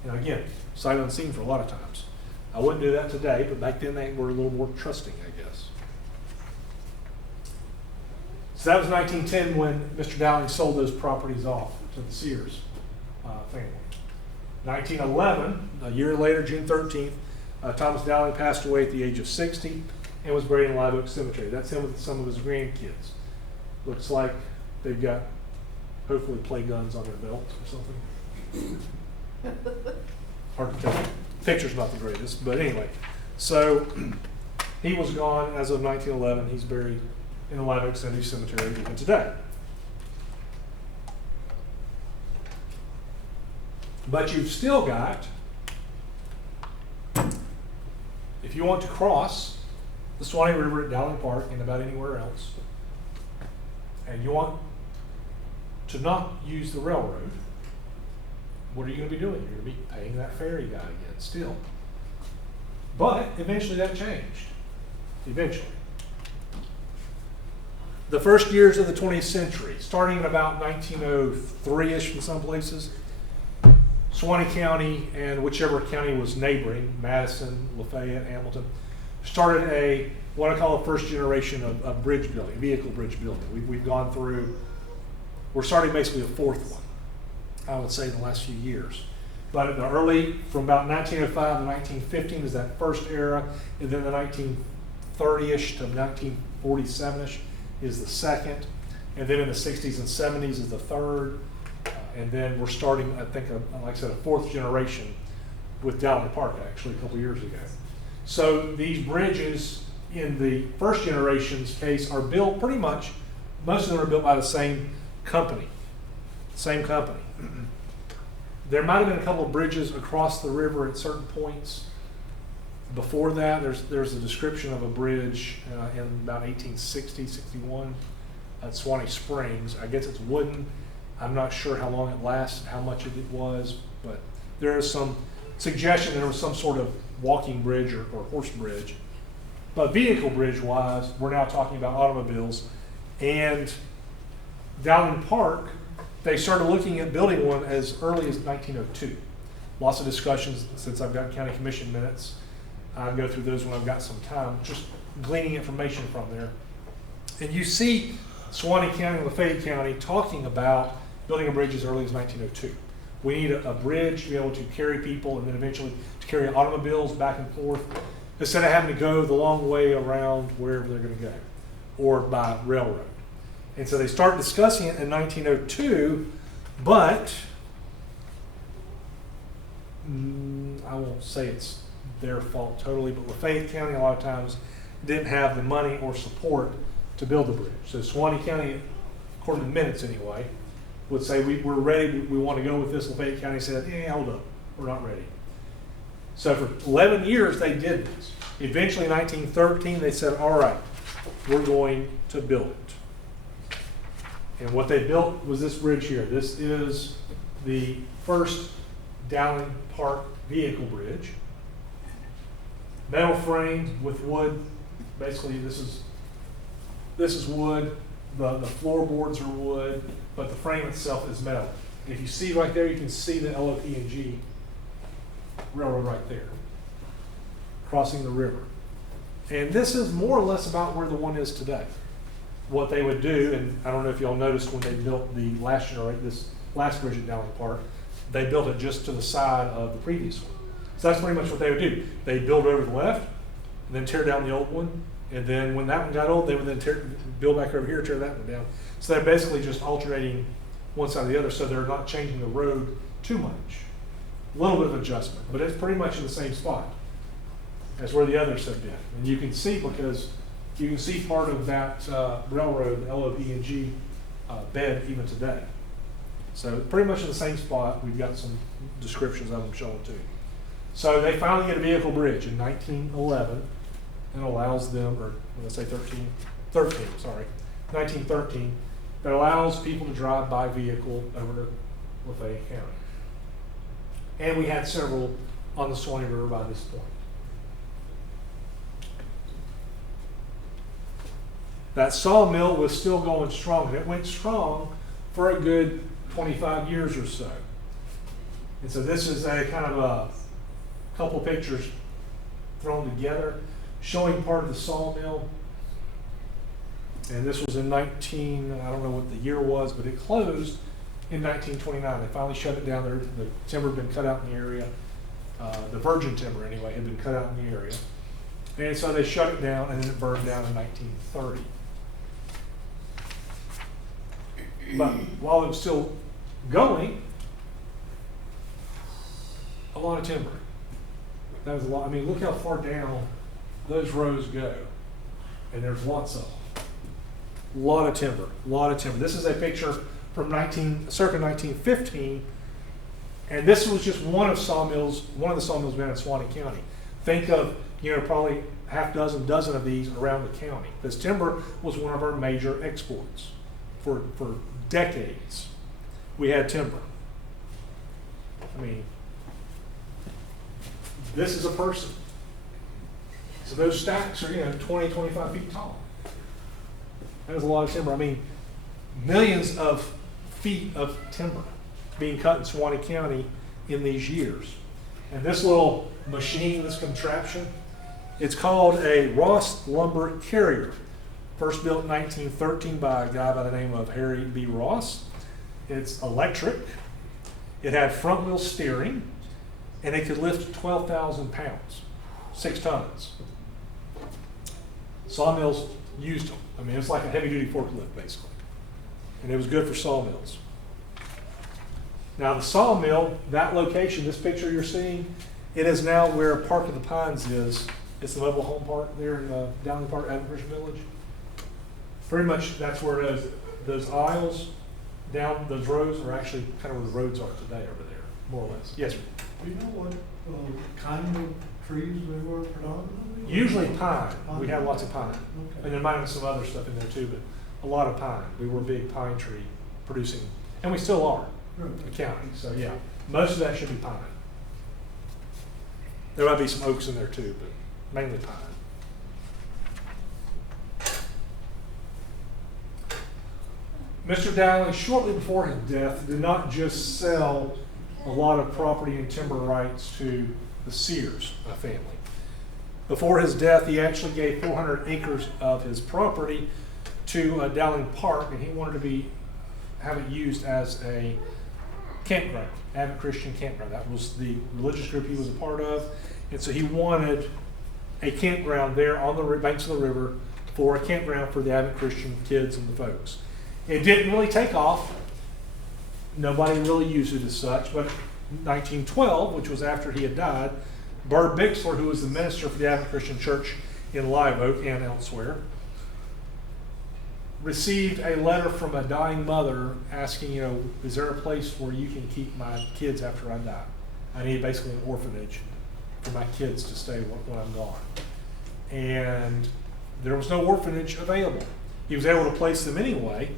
And again, sight unseen for a lot of times. I wouldn't do that today, but back then they were a little more trusting, I guess. So that was 1910 when Mr. Dowling sold those properties off to the Sears family. 1911, a year later, June 13th, Thomas Dowling passed away at the age of 60 and was buried in Live Oak Cemetery. That's him with some of his grandkids. Looks like they've got, hopefully, play guns on their belts or something. Hard to tell. Picture's not the greatest, but anyway. So he was gone as of 1911. He's buried in the Live Oak Cemetery even today. But you've still got, if you want to cross the Suwannee River at Dowling Park and about anywhere else, and you want to not use the railroad, what are you going to be doing? You're going to be paying that ferry guy again still. But eventually that changed. Eventually. The first years of the 20th century, starting in about 1903-ish in some places, Suwannee County and whichever county was neighboring, Madison, Lafayette, Hamilton, started what I call a first generation of bridge building, vehicle bridge building. We've gone through, we're starting basically a fourth one, I would say, in the last few years. But in the from about 1905 to 1915 is that first era, and then the 1930-ish to 1947-ish is the second, and then in the 60s and 70s is the third, and then we're starting, I think, like I said, a fourth generation with Dowling Park actually a couple years ago. So these bridges in the first generation's case are built pretty much, most of them are built by the same company. There might have been a couple of bridges across the river at certain points. Before that, there's a description of a bridge in about 1860, 61 at Suwannee Springs. I guess it's wooden. I'm not sure how long it lasts, how much it was, but there is some suggestion there was some sort of walking bridge or horse bridge. But vehicle bridge wise, we're now talking about automobiles. And Dowling Park, they started looking at building one as early as 1902. Lots of discussions since I've got county commission minutes. I'll go through those when I've got some time, just gleaning information from there. And you see Suwannee County and Lafayette County talking about building a bridge as early as 1902. We need a bridge to be able to carry people and then eventually to carry automobiles back and forth instead of having to go the long way around wherever they're going to go or by railroad. And so they start discussing it in 1902, but I won't say it's their fault totally, but Lafayette County a lot of times didn't have the money or support to build the bridge. So Suwannee County, according to the minutes anyway, would say we're ready, we want to go with this. Lafayette County said, yeah, hold up, we're not ready. So for 11 years they did this. Eventually in 1913 they said, all right, we're going to build it. And what they built was this bridge here. This is the first Dowling Park vehicle bridge. Metal frame with wood. Basically this is wood. The floorboards are wood, but the frame itself is metal. If you see right there, you can see the LOP&G railroad right there, crossing the river. And this is more or less about where the one is today. What they would do, and I don't know if y'all noticed when they built the last generation, this last bridge at Dowling Park, they built it just to the side of the previous one. So that's pretty much what they would do. They'd build over to the left, and then tear down the old one, and then when that one got old, they would then build back over here, tear that one down. So they're basically just alternating one side or the other, so they're not changing the road too much. A little bit of adjustment, but it's pretty much in the same spot as where the others have been. And you can see, because you can see part of that railroad, LOP&G bed even today. So pretty much in the same spot. We've got some descriptions of them showing too. So they finally get a vehicle bridge in 1911 and allows them, or let's say 1913, that allows people to drive by vehicle over to Lafayette County. And we had several on the Suwannee River by this point. That sawmill was still going strong, and it went strong for a good 25 years or so. And so this is a kind of a couple pictures thrown together showing part of the sawmill. And this was in I don't know what the year was, but it closed in 1929. They finally shut it down. The timber had been cut out in the area. The virgin timber, anyway, had been cut out in the area. And so they shut it down, and then it burned down in 1930. But while it was still going, a lot of timber. That was a lot. I mean, look how far down those rows go. And there's lots of them. A lot of timber, a lot of timber. This is a picture from circa 1915. And this was just one of the sawmills down in Suwannee County. Think of, probably half dozen of these around the county. This timber was one of our major exports. For decades, we had timber. I mean, this is a person. So those stacks are, 20, 25 feet tall. That is a lot of timber. I mean, millions of feet of timber being cut in Suwannee County in these years. And this little machine, this contraption, it's called a Ross lumber carrier. First built in 1913 by a guy by the name of Harry B. Ross. It's electric. It had front wheel steering, and it could lift 12,000 pounds, 6 tons. Sawmills used them. I mean, it's like a heavy duty forklift basically. And it was good for sawmills. Now the sawmill, that location, this picture you're seeing, it is now where Park of the Pines is. It's the mobile home park there in Dowling Park, Adventist Village. Pretty much that's where those aisles down those rows are actually kind of where the roads are today over there, more or less. Yes, sir. Do you know what kind of trees they were predominantly? Usually pine. We had lots of pine. Okay. And there might have been some other stuff in there too, but a lot of pine. We were a big pine tree producing, and we still are, the county. So yeah, most of that should be pine. There might be some oaks in there too, but mainly pine. Mr. Dowling, shortly before his death, did not just sell a lot of property and timber rights to the Sears family. Before his death, he actually gave 400 acres of his property to Dowling Park, and he wanted to have it used as a campground, Advent Christian campground. That was the religious group he was a part of, and so he wanted a campground there on the banks of the river for a campground for the Advent Christian kids and the folks. It didn't really take off. Nobody really used it as such, but in 1912, which was after he had died, Bird Bixler, who was the minister for the Advent Christian Church in Live Oak and elsewhere, received a letter from a dying mother asking, is there a place where you can keep my kids after I die? I need basically an orphanage for my kids to stay when I'm gone. And there was no orphanage available. He was able to place them anyway,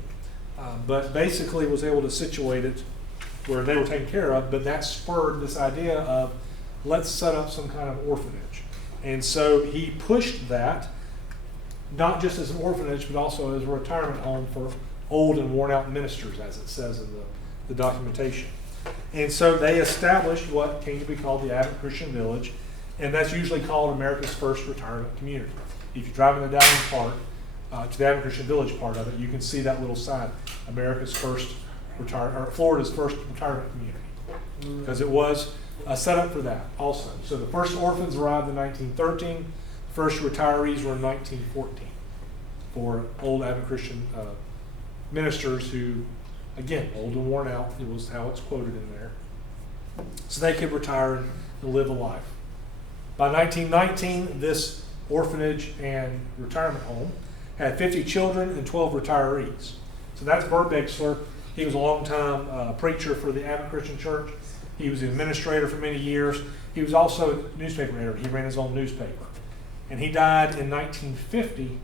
but basically was able to situate it where they were taken care of, but that spurred this idea of let's set up some kind of orphanage. And so he pushed that, not just as an orphanage, but also as a retirement home for old and worn out ministers, as it says in the documentation. And so they established what came to be called the Advent Christian Village, and that's usually called America's first retirement community. If you drive in the Dowling Park to the Advent Christian Village part of it, you can see that little sign, America's first Florida's first retirement community, because it was set up for that also. So the first orphans arrived in 1913. First retirees were in 1914 for old Advent Christian ministers who, again, old and worn out, it was how it's quoted in there, so they could retire and live a life. By 1919, this orphanage and retirement home had 50 children and 12 retirees. So that's Bert Bixler. He was a long-time preacher for the Advent Christian Church. He was the administrator for many years. He was also a newspaper editor. He ran his own newspaper. And he died in 1950.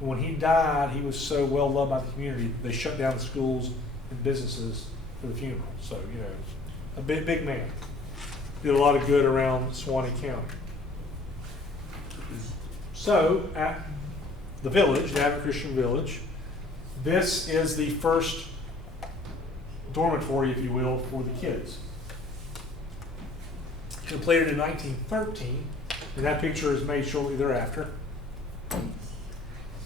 And when he died, he was so well loved by the community, they shut down the schools and businesses for the funeral. So, a big man. Did a lot of good around Suwannee County. So, at the village, the Advent Christian Village, this is the first dormitory, if you will, for the kids. Completed in 1913, and that picture is made shortly thereafter.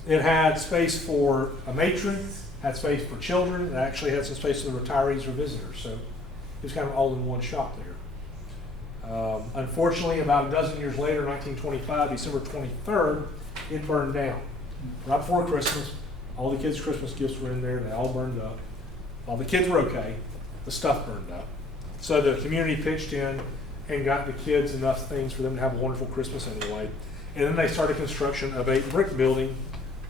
It had space for a matron, had space for children, it actually had some space for the retirees or visitors, so it was kind of all in one shop there. Unfortunately, about a dozen years later, 1925, December 23rd, it burned down. Right before Christmas, all the kids' Christmas gifts were in there, and they all burned up. All the kids were okay, the stuff burned up. So the community pitched in and got the kids enough things for them to have a wonderful Christmas anyway. And then they started construction of a brick building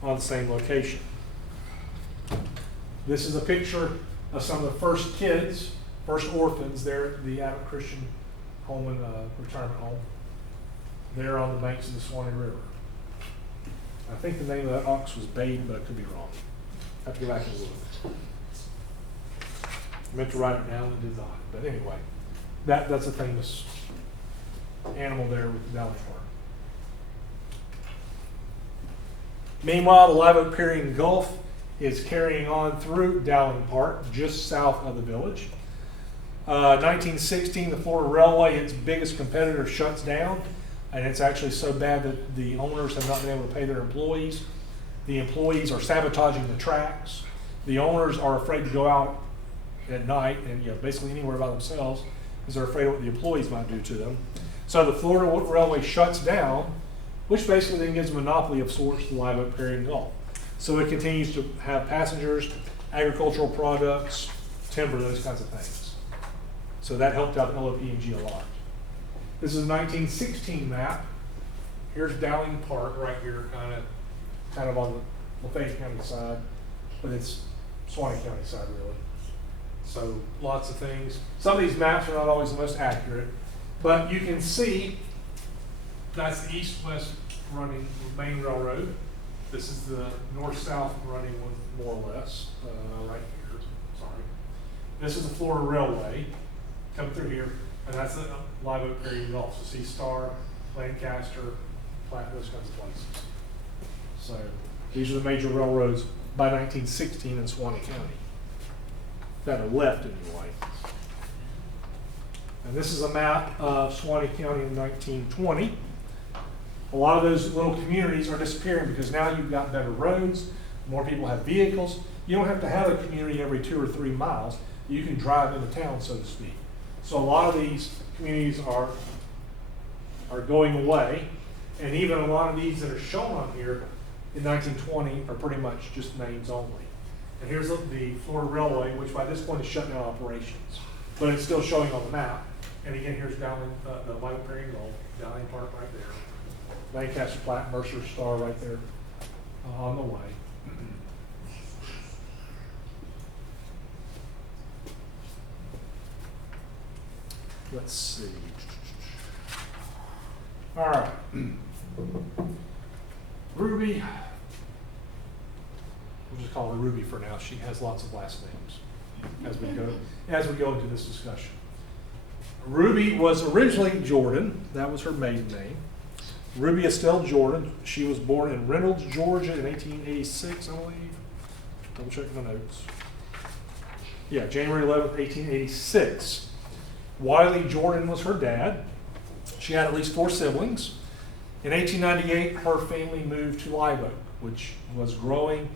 on the same location. This is a picture of some of the first kids, first orphans there at the Advent Christian home and retirement home. There on the banks of the Suwannee River. I think the name of that ox was Bade, but I could be wrong. I have to go back and look. I meant to write it down and did not. But anyway, that's a famous animal there with the Dowling Park. Meanwhile, the Live Oak Pier and Gulf is carrying on through Dowling Park, just south of the village. 1916, the Florida Railway, its biggest competitor, shuts down, and it's actually so bad that the owners have not been able to pay their employees. The employees are sabotaging the tracks. The owners are afraid to go out at night and basically anywhere by themselves because they're afraid of what the employees might do to them. So the Florida Railway shuts down, which basically then gives a monopoly of sorts to the Live Oak Pier and Gulf. So it continues to have passengers, agricultural products, timber, those kinds of things. So that helped out LOP&G a lot. This is a 1916 map. Here's Dowling Park right here, kind of on the Lafayette County side, but it's Suwannee County side really. So lots of things. Some of these maps are not always the most accurate, but you can see that's the east-west running main railroad. This is the north-south running one more or less, right here, sorry. This is the Florida Railway, come through here, and that's the Live Oak Pier and Gulf. So see Star, Lancaster, Platte, those kinds of places. So these are the major railroads by 1916 in Suwannee County that are left anyway. And this is a map of Suwannee County in 1920. A lot of those little communities are disappearing because now you've got better roads, more people have vehicles. You don't have to have a community every 2 or 3 miles. You can drive into town, so to speak. So a lot of these communities are going away, and even a lot of these that are shown on here in 1920 are pretty much just names only. And here's the Florida Railway, which by this point is shutting down operations, but it's still showing on the map. And again, here's Dowling, the Michael Perry Gold, Dowling Park right there. Lancaster Platte, Mercer Star right there on the way. Let's see. All right. Ruby. We'll just call her Ruby for now. She has lots of last names as we go into this discussion. Ruby was originally Jordan. That was her maiden name. Ruby Estelle Jordan. She was born in Reynolds, Georgia in 1886, I believe. Double check my notes. Yeah, January 11th, 1886. Wiley Jordan was her dad. She had at least 4 siblings. In 1898, her family moved to Live Oak, which was growing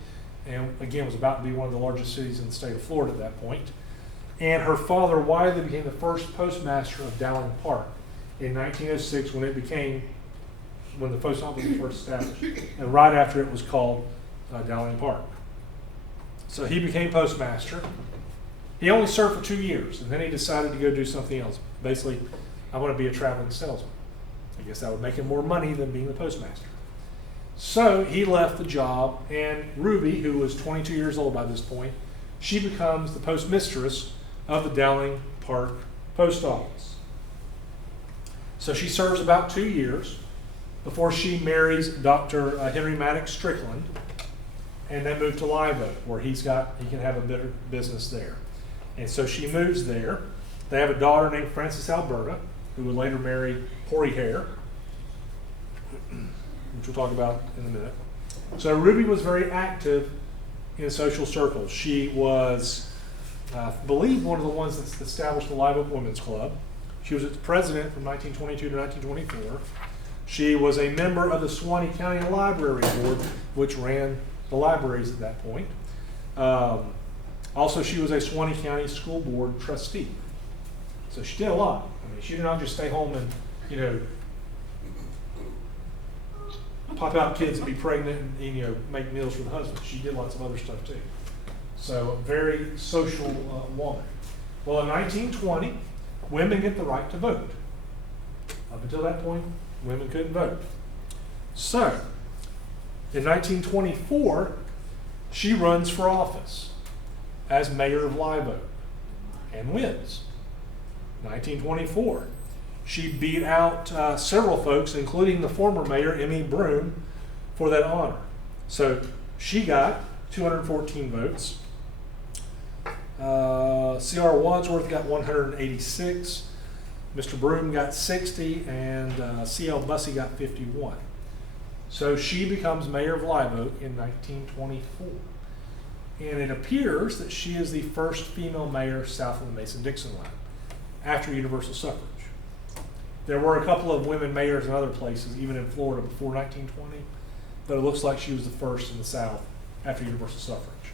and again was about to be one of the largest cities in the state of Florida at that point. And her father, Wiley, became the first postmaster of Dowling Park in 1906 when the post office was first established. And right after it was called Dowling Park. So he became postmaster. He only served for 2 years, and then he decided to go do something else. Basically, I want to be a traveling salesman. I guess that would make him more money than being the postmaster. So he left the job, and Ruby, who was 22 years old by this point, she becomes the postmistress of the Dowling Park Post Office. So she serves about 2 years before she marries Dr. Henry Maddox Strickland, and then moved to Live Oak, where he can have a better business there. And so she moves there. They have a daughter named Frances Alberta, who would later marry Hoary Hare, which we'll talk about in a minute. So Ruby was very active in social circles. She was, I believe, one of the ones that established the Live Oak Women's Club. She was its president from 1922 to 1924. She was a member of the Suwannee County Library Board, which ran the libraries at that point. Also, she was a Suwannee County School Board trustee. So she did a lot. I mean, she did not just stay home and, pop out kids and be pregnant and, make meals for the husband. She did lots of other stuff too. So a very social woman. Well, in 1920, women get the right to vote. Up until that point, women couldn't vote. So, in 1924, she runs for office as mayor of Live Oak and wins. 1924. She beat out several folks, including the former mayor, Emmy Broom, for that honor. So she got 214 votes. C.R. Wadsworth got 186. Mr. Broom got 60, and C.L. Bussey got 51. So she becomes mayor of Live Oak in 1924. And it appears that she is the first female mayor south of the Mason-Dixon line, after universal suffrage. There were a couple of women mayors in other places, even in Florida, before 1920, but it looks like she was the first in the South after universal suffrage.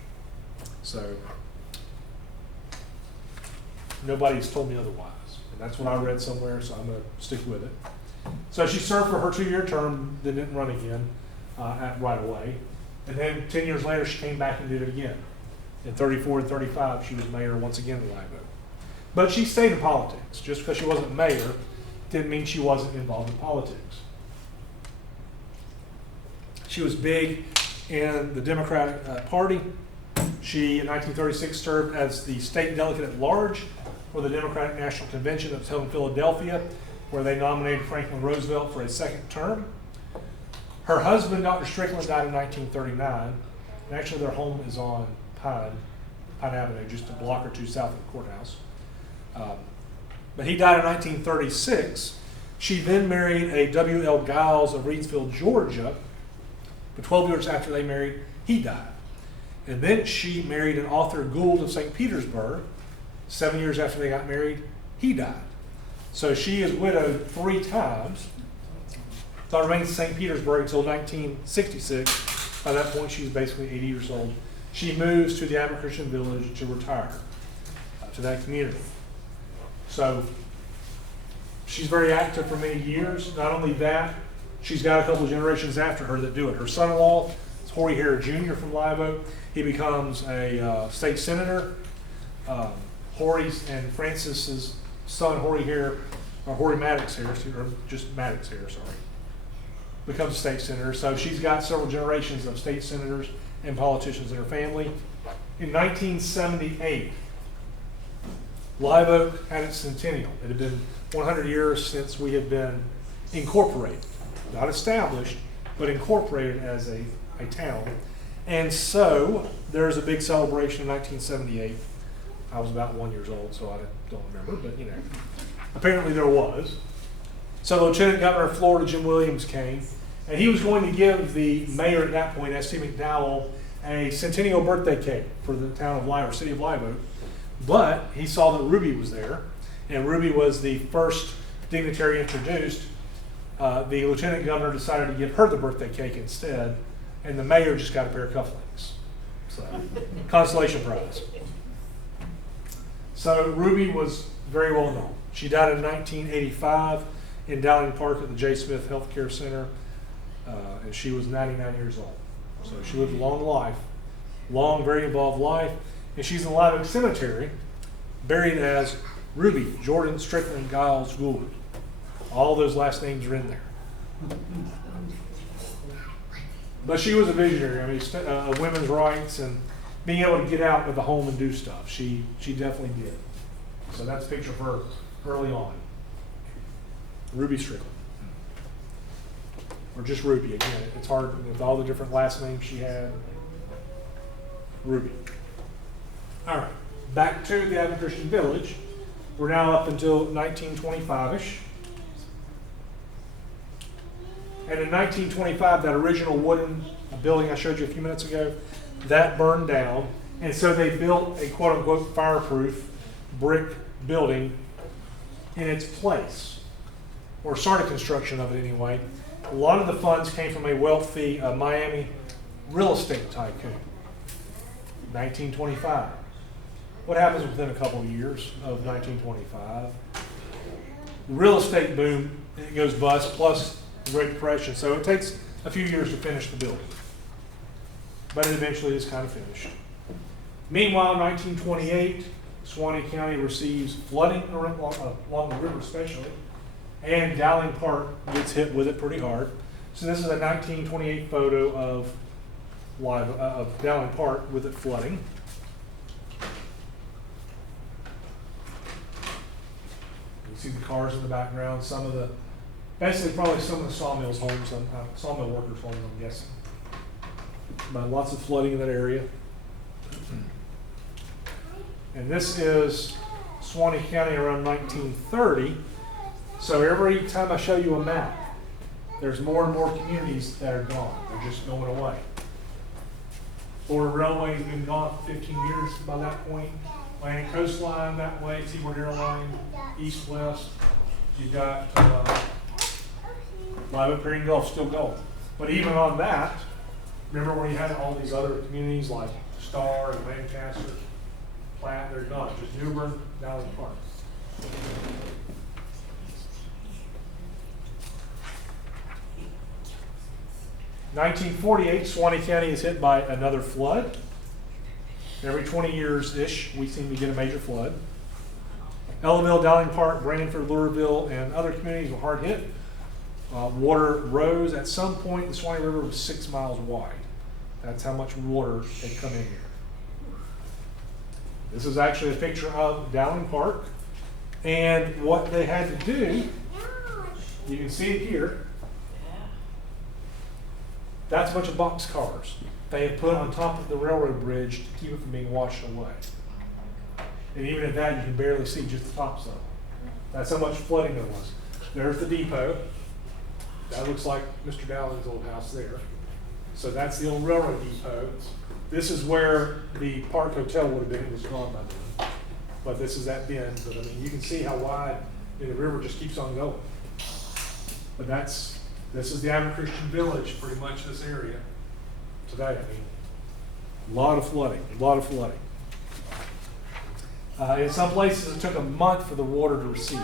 So nobody's told me otherwise, and that's what I read somewhere, so I'm going to stick with it. So she served for her 2-year term, then didn't run again right away. And then 10 years later, she came back and did it again. In 34 and 35, she was mayor once again in Live Oak. But she stayed in politics. Just because she wasn't mayor didn't mean she wasn't involved in politics. She was big in the Democratic Party. She, in 1936, served as the state delegate at large for the Democratic National Convention that was held in Philadelphia, where they nominated Franklin Roosevelt for a second term. Her husband, Dr. Strickland, died in 1939. And actually, their home is on Pine Avenue, just a block or two south of the courthouse. But he died in 1936. She then married a W.L. Giles of Reedsville, Georgia. But 12 years after they married, he died. And then she married an Arthur Gould of St. Petersburg. 7 years after they got married, he died. So she is widowed 3 times. Thought remained in St. Petersburg until 1966. By that point, she was basically 80 years old. She moves to the Abercrombie Village to retire to that community. So she's very active for many years. Not only that, she's got a couple of generations after her that do it. Her son-in-law is Horry Hare Jr. from Live Oak. He becomes a state senator. Horry's and Francis's son, Horry Hare, or Horry Maddox Hare, or just Maddox Hare, sorry, becomes a state senator. So she's got several generations of state senators and politicians in her family. In 1978, Live Oak had its centennial. It had been 100 years since we had been incorporated, not established, but incorporated as a town. And so there's a big celebration in 1978. I was about 1 year old, so I don't remember, but you know, apparently there was. So Lieutenant Governor of Florida, Jim Williams, came, and he was going to give the mayor at that point, S.T. McDowell, a centennial birthday cake for the town of Live, or city of Live Oak. But he saw that Ruby was there, and Ruby was the first dignitary introduced. The lieutenant governor decided to give her the birthday cake instead, and the mayor just got a pair of cufflinks. So, consolation prize. So Ruby was very well known. She died in 1985 in Dowling Park at the J. Smith Healthcare Center, and she was 99 years old. So she lived a long life, long, very involved life, and she's in the Live Oak Cemetery, buried as Ruby Jordan Strickland Giles Gould. All those last names are in there. But she was a visionary. I mean, of women's rights and being able to get out of the home and do stuff. She definitely did. So that's a picture of her early on. Ruby Strickland. Or just Ruby. Again, it's hard with all the different last names she had. Ruby. All right. Back to the Advent Christian Village. We're now up until 1925-ish. And in 1925, that original wooden building I showed you a few minutes ago, that burned down. And so they built a quote-unquote fireproof brick building in its place, or started construction of it anyway. A lot of the funds came from a wealthy Miami real estate tycoon. 1925. What happens within a couple of years of 1925? The real estate boom, it goes bust, plus the Great Depression. So it takes a few years to finish the building. But it eventually is kind of finished. Meanwhile, in 1928, Suwannee County receives flooding along the river especially, and Dowling Park gets hit with it pretty hard. So this is a 1928 photo of Dowling Park with it flooding. You see the cars in the background, basically probably some of the sawmills homes, sawmill workers' homes, I'm guessing. But lots of flooding in that area. And this is Suwannee County around 1930. So every time I show you a map, there's more and more communities that are gone. They're just going away. Florida Railway has been gone for 15 years by that point. Atlantic Coastline that way, Seaboard Airline, east-west. You've got Live Oak Green Gulf still going. But even on that, remember where you had all these other communities like Star and Lancaster, Platte, they're gone. Just New Bern, Dowling Park. 1948, Suwannee County is hit by another flood. Every 20 years-ish, we seem to get a major flood. Ellaville, Dowling Park, Brandford, Lureville, and other communities were hard hit. Water rose. At some point, the Suwannee River was 6 miles wide. That's how much water had come in here. This is actually a picture of Dowling Park. And what they had to do, you can see it here. That's a bunch of boxcars they had put on top of the railroad bridge to keep it from being washed away. And even at that, you can barely see just the tops of it. That's how much flooding there was. There's the depot. That looks like Mr. Dowling's old house there. So that's the old railroad depot. This is where the Park Hotel would have been. It was gone by then. But this is that bend. But I mean, you can see how wide the river just keeps on going. But this is the Advent Christian Village, pretty much this area today. I mean, a lot of flooding, in some places, it took a month for the water to recede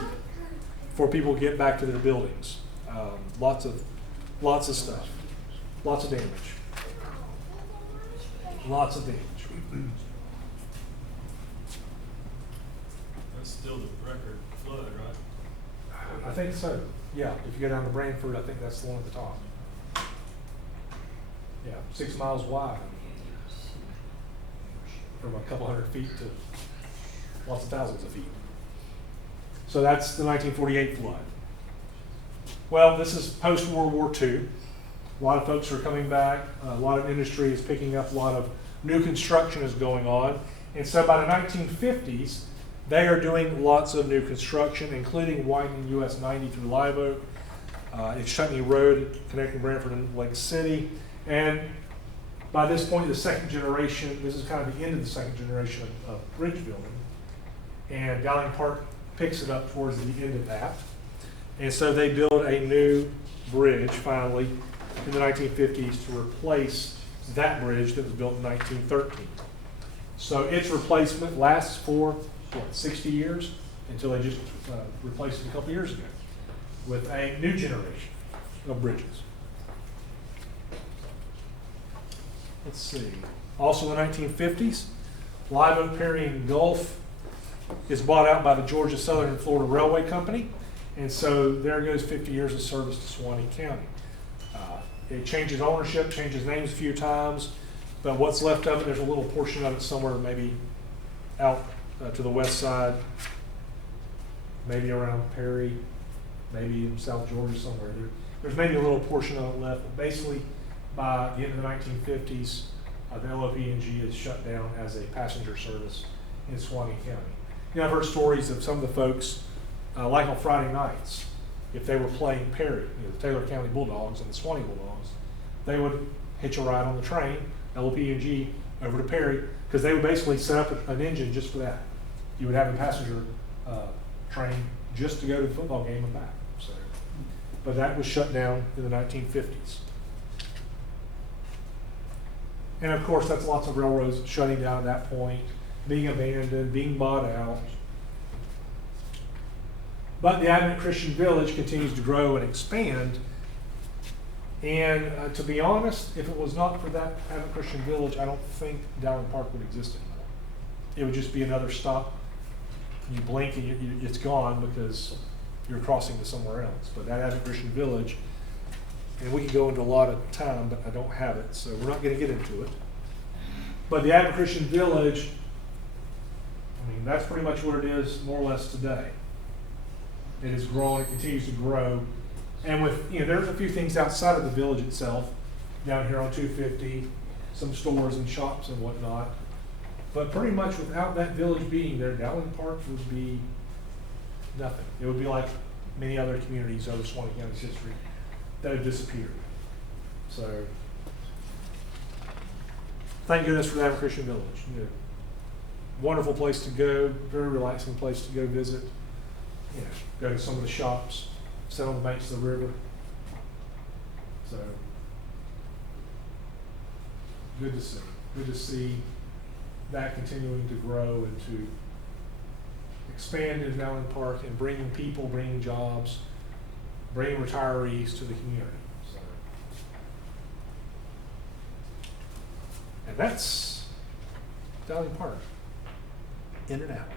before people get back to their buildings. Lots of stuff, lots of damage. Lots of damage. That's still the record flood, right? I think so. Yeah, if you go down to Branford, I think that's the one at the top. Yeah, 6 miles wide. From a couple hundred feet to lots of thousands of feet. So that's the 1948 flood. Well, this is post-World War II. A lot of folks are coming back. A lot of industry is picking up. A lot of new construction is going on. And so by the 1950s, they are doing lots of new construction, including widening US 90 through Live Oak. It's Chutney Road connecting Branford and Lake City. And by this point, the second generation, this is kind of the end of the second generation of bridge building. And Dowling Park picks it up towards the end of that. And so they build a new bridge, finally, in the 1950s to replace that bridge that was built in 1913. So its replacement lasts for, 60 years, until they just replaced it a couple years ago with a new generation of bridges. Let's see. Also in the 1950s, Live Oak, Perry, and Gulf is bought out by the Georgia Southern and Florida Railway Company. And so there goes 50 years of service to Suwannee County. It changes ownership, changes names a few times, but what's left of it, there's a little portion of it somewhere maybe out to the west side, maybe around Perry, maybe in South Georgia somewhere. There's maybe a little portion of it left, but basically by the end of the 1950s, the LOP&G is shut down as a passenger service in Suwannee County. You know, I've heard stories of some of the folks, like on Friday nights, if they were playing Perry, the Taylor County Bulldogs and the Suwannee Bulldogs, they would hitch a ride on the train, LOP&G, over to Perry, because they would basically set up an engine just for that. You would have a passenger train just to go to the football game and back. So, but that was shut down in the 1950s. And of course, that's lots of railroads shutting down at that point, being abandoned, being bought out. But the Advent Christian Village continues to grow and expand. And to be honest, if it was not for that Advent Christian Village, I don't think Dowling Park would exist anymore. It would just be another stop. You blink and it's gone because you're crossing to somewhere else. But that Advent Christian Village, and we could go into a lot of time, but I don't have it, so we're not going to get into it. But the Advent Christian Village, I mean, that's pretty much what it is more or less today. It has grown, it continues to grow. And with, there's a few things outside of the village itself, down here on 250, some stores and shops and whatnot. But pretty much without that village being there, Dowling Park would be nothing. It would be like many other communities over Suwannee County's history that have disappeared. So, thank goodness for the Advent Christian Village. Wonderful place to go, very relaxing place to go visit. Go to some of the shops, sit on the banks of the river. So, good to see. Good to see that continuing to grow and to expand in Dowling Park and bringing people, bringing jobs, bringing retirees to the community. So, and that's Dowling Park, in and out.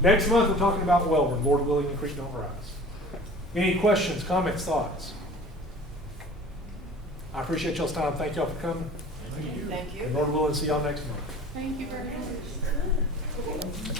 Next month, we're talking about Wellborn, Lord willing, the creek don't rise. Any questions, comments, thoughts? I appreciate y'all's time. Thank y'all for coming. Thank you. And Lord willing, see y'all next month. Thank you very much.